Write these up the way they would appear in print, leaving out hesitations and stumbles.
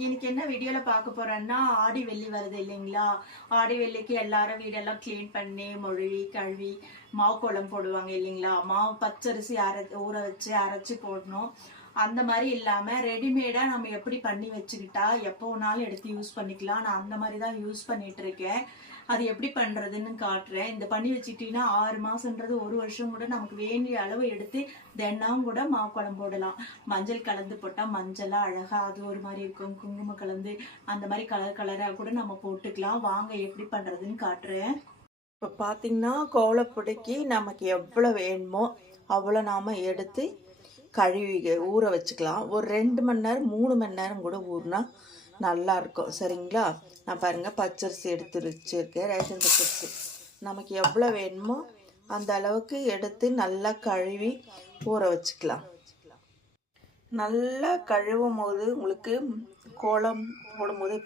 இன்னைக்கு என்ன வீடியோல பார்க்க போறேன்னா, ஆடி வெள்ளி வருது இல்லைங்களா? ஆடி வெள்ளிக்கு எல்லாரும் வீடெல்லாம் கிளீன் பண்ணி மொழுவி கழுவி மாவு கோலம் போடுவாங்க இல்லைங்களா? மாவு பச்சரிசி ஊற வச்சு அரைச்சி போடணும். அந்த மாதிரி இல்லாம ரெடிமேடா நம்ம எப்படி பண்ணி வச்சுக்கிட்டா எப்போ வேணாலும் எடுத்து யூஸ் பண்ணிக்கலாம். நான் அந்த மாதிரி தான் யூஸ் பண்ணிட்டு இருக்கேன். அது எப்படி பண்றதுன்னு காட்டுறேன். இந்த பண்ணி வச்சுக்கிட்டீங்கன்னா 6 மாசம்ன்றது 1 வருஷம் கூட நமக்கு வேண்டிய அளவு எடுத்து தினம் கூட மாவு குழம்பு போடலாம். மஞ்சள் கலந்து போட்டா மஞ்சளா அழகா அது ஒரு மாதிரி இருக்கும். குங்குமம் கலந்து அந்த மாதிரி கலர் கலரா கூட நம்ம போட்டுக்கலாம். வாங்க எப்படி பண்றதுன்னு காட்டுறேன். இப்போ பார்த்தீங்கன்னா கோலப்பொடிக்கு நமக்கு எவ்வளோ வேணுமோ அவ்வளோ நாம் எடுத்து கழுவி ஊற வச்சுக்கலாம். ஒரு 2 மணி நேரம் 3 மணி நேரம் கூட ஊறினா நல்லா இருக்கும். சரிங்களா? நான் பாருங்கள் பச்சரிசி எடுத்து வச்சுருக்கேன். ரேஷன் பச்சரிசி நமக்கு எவ்வளோ வேணுமோ அந்த அளவுக்கு எடுத்து நல்லா கழுவி ஊற வச்சுக்கலாம். நல்லா கழுவும் போது உங்களுக்கு கோலம் போடும்போது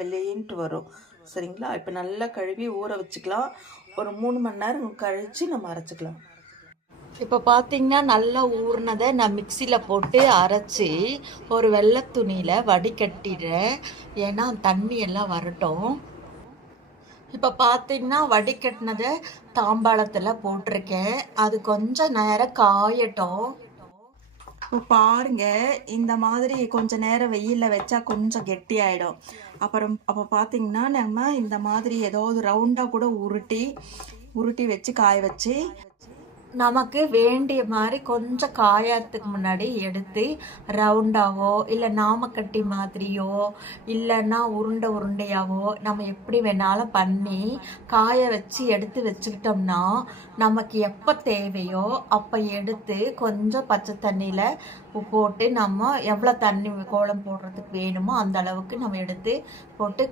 வெள்ளையின்ட்டு வரும். சரிங்களா? இப்போ நல்லா கழுவி ஊற வச்சுக்கலாம். ஒரு 3 மணி நேரம் கழித்து நம்ம அரைச்சிக்கலாம். இப்போ பார்த்தீங்கன்னா நல்லா ஊறினதை நான் மிக்சியில் போட்டு அரைச்சி ஒரு வெள்ளை துணியில் வடிகட்டிடுறேன். ஏன்னா தண்ணி எல்லாம் வரட்டும். இப்போ பார்த்தீங்கன்னா வடிகட்டினதை தாம்பாளத்தில் போட்டிருக்கேன். அது கொஞ்சம் நேரம் காயட்டும். இப்போ பாருங்க, இந்த மாதிரி கொஞ்சம் நேரம் வெயிலில் வச்சா கொஞ்சம் கெட்டி ஆகிடும். அப்போ பார்த்தீங்கன்னா நம்ம இந்த மாதிரி ஏதாவது ரவுண்டாக கூட உருட்டி வச்சு காய வச்சு நமக்கு வேண்டிய மாதிரி கொஞ்சம் காயறதுக்கு முன்னாடி எடுத்து ரவுண்டாவோ இல்லை நாமக்கட்டி மாதிரியோ இல்லைன்னா உருண்டையாவோ நம்ம எப்படி வேணாலும் பண்ணி காய வச்சு எடுத்து வச்சுக்கிட்டோம்னா நமக்கு எப்போ தேவையோ அப்போ எடுத்து கொஞ்சம் பச்சை தண்ணியில் போட்டு நம்ம எவ்வளோ தண்ணி கோலம் போடுறதுக்கு வேணுமோ அந்த அளவுக்கு நம்ம எடுத்து போட்டு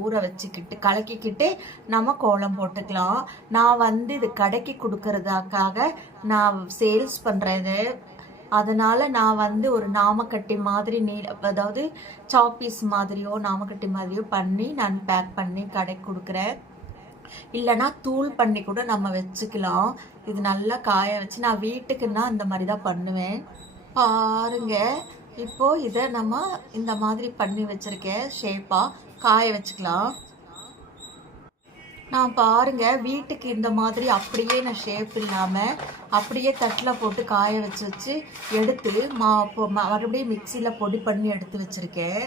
ஊற வச்சுக்கிட்டு கலக்கிக்கிட்டு நம்ம கோலம் போட்டுக்கலாம். நான் இது கடைக்கு கொடுக்கறதுக்காக நான் சேல்ஸ் பண்ணுறது. அதனால் நான் ஒரு நாமக்கட்டி மாதிரி அதாவது சாப்பீஸ் மாதிரியோ நாமக்கட்டி மாதிரியோ பண்ணி நான் பேக் பண்ணி கடைக்கு கொடுக்குறேன். இல்லைன்னா தூள் பண்ணி கூட நம்ம வச்சுக்கலாம். இது நல்லா காய வச்சு நான் வீட்டுக்குன்னா இந்த மாதிரி தான் பண்ணுவேன். பாருங்க, இப்போ இதை நம்ம இந்த மாதிரி பண்ணி வச்சிருக்கேன். ஷேப்பாக காய வச்சுக்கலாம். நான் பாருங்க வீட்டுக்கு இந்த மாதிரி அப்படியே நான் ஷேப் இல்லாமல் அப்படியே தட்டில் போட்டு காய வச்சு எடுத்து மறுபடியும் மிக்சியில் பொடி பண்ணி எடுத்து வச்சுருக்கேன்.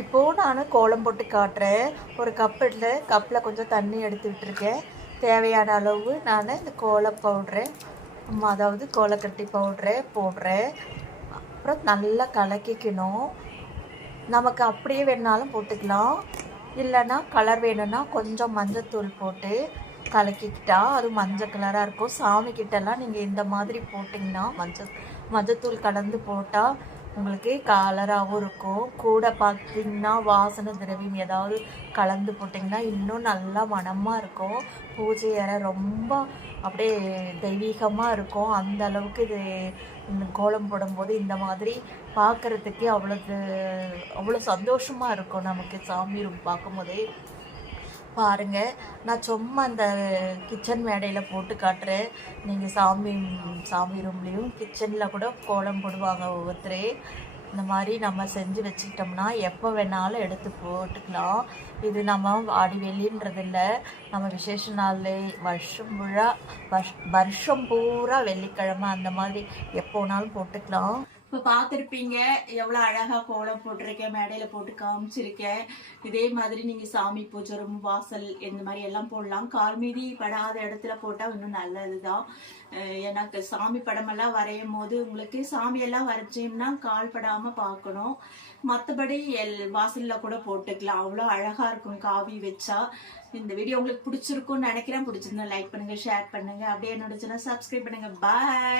இப்போது நான் கோலம் போட்டு காட்டுறேன். ஒரு கப்பில் கொஞ்சம் தண்ணி எடுத்து விட்டுருக்கேன். தேவையான அளவு நான் இந்த கோலம் பவுட்ரு அதாவது கோலக்கட்டி பவுட்ரு போடுறேன். அப்புறம் நல்லா கலக்கிக்கணும். நமக்கு அப்படியே வேணுனாலும் போட்டுக்கலாம். இல்லைன்னா கலர் வேணும்னா கொஞ்சம் மஞ்சத்தூள் போட்டு கலக்கிக்கிட்டா அது மஞ்சள் கலராக இருக்கும். சாமிக்கிட்டெல்லாம் நீங்கள் இந்த மாதிரி போட்டிங்கன்னா மஞ்சத்தூள் கலந்து போட்டால் உங்களுக்கு கலராகவும் இருக்கும். கூட பார்த்தீங்கன்னா வாசனை திரவியம் ஏதாவது கலந்து போட்டிங்கன்னா இன்னும் நல்லா மணமாக இருக்கும். பூஜை அறை ரொம்ப அப்படியே தெய்வீகமாக இருக்கும். அந்த அளவுக்கு இது கோலம் போடும்போது இந்த மாதிரி பார்க்குறதுக்கே அவ்வளோ சந்தோஷமாக இருக்கும் நமக்கு சாமி ரூம் பார்க்கும்போதே. பாருங்கள், நான் சும்மா அந்த கிச்சன் மேடையில் போட்டு காட்டுறேன். நீங்கள் சாமி ரூம்லேயும் கிச்சனில் கூட கோலம் போடுவாங்க ஒவ்வொருத்தரே. இந்த மாதிரி நம்ம செஞ்சு வச்சுக்கிட்டோம்னா எப்போ வேணாலும் எடுத்து போட்டுக்கலாம். இது நம்ம ஆடி வெள்ளின்றது இல்லை, நம்ம விசேஷ நாள் வருஷம் பூரா வெள்ளிக்கிழமை அந்த மாதிரி எப்போ வேணாலும் போட்டுக்கலாம். இப்போ பார்த்துருப்பீங்க எவ்வளோ அழகாக கோலம் போட்டிருக்கேன். மேடையில் போட்டு காமிச்சிருக்கேன். இதே மாதிரி நீங்கள் சாமி பூஜை ரூம் வாசல் இந்த மாதிரி எல்லாம் போடலாம். கால் மீதி படாத இடத்துல போட்டால் இன்னும் நல்லது தான். எனக்கு சாமி படமெல்லாம் வரையும் போது உங்களுக்கு சாமியெல்லாம் வரைச்சோம்னா கால் படாமல் பார்க்கணும். மற்றபடி வாசலில் கூட போட்டுக்கலாம். அவ்வளோ அழகாக இருக்கும் காவி வச்சா. இந்த வீடியோ உங்களுக்கு பிடிச்சிருக்கும்னு நினைக்கிறேன். பிடிச்சிருந்தா லைக் பண்ணுங்கள், ஷேர் பண்ணுங்கள். அப்படியே என்னோட சேனல் சப்ஸ்கிரைப் பண்ணுங்கள். பாய்.